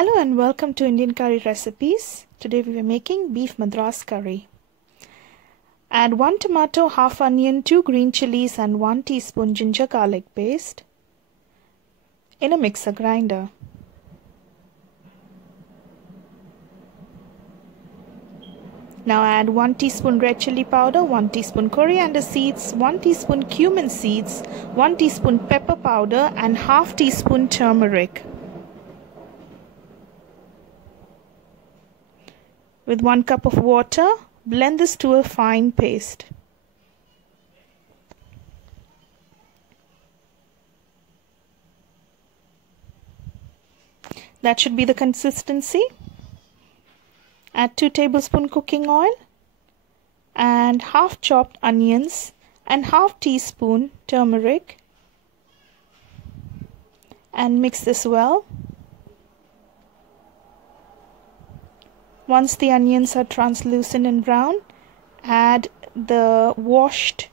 Hello and welcome to Indian Curry Recipes. Today we are making Beef Madras Curry. Add 1 tomato, half onion, 2 green chillies and 1 teaspoon ginger garlic paste in a mixer grinder. Now add 1 teaspoon red chilli powder, 1 teaspoon coriander seeds, 1 teaspoon cumin seeds, 1 teaspoon pepper powder and half teaspoon turmeric. With 1 cup of water, blend this to a fine paste. That should be the consistency. Add 2 tablespoons cooking oil and half chopped onions and half teaspoon turmeric and mix this well. Once the onions are translucent and brown, add the washed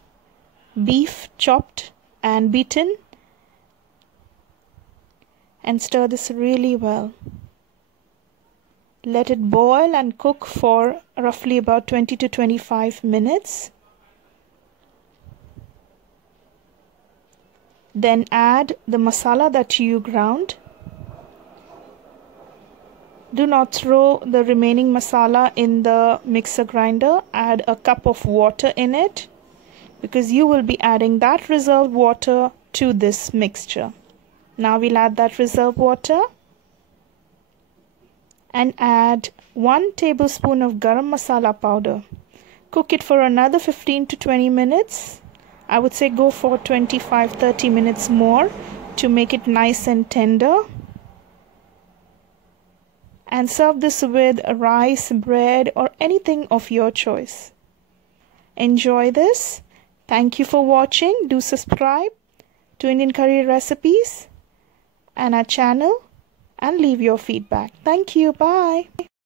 beef chopped and beaten and stir this really well. Let it boil and cook for roughly about 20 to 25 minutes. Then add the masala that you ground. Do not throw the remaining masala in the mixer grinder. Add a cup of water in it because you will be adding that reserved water to this mixture. Now we'll add that reserved water and add 1 tablespoon of garam masala powder. Cook it for another 15 to 20 minutes. I would say go for 25-30 minutes more to make it nice and tender. And serve this with rice, bread or anything of your choice. Enjoy this. Thank you for watching. Do subscribe to Indian Curry Recipes and our channel and leave your feedback. Thank you. Bye.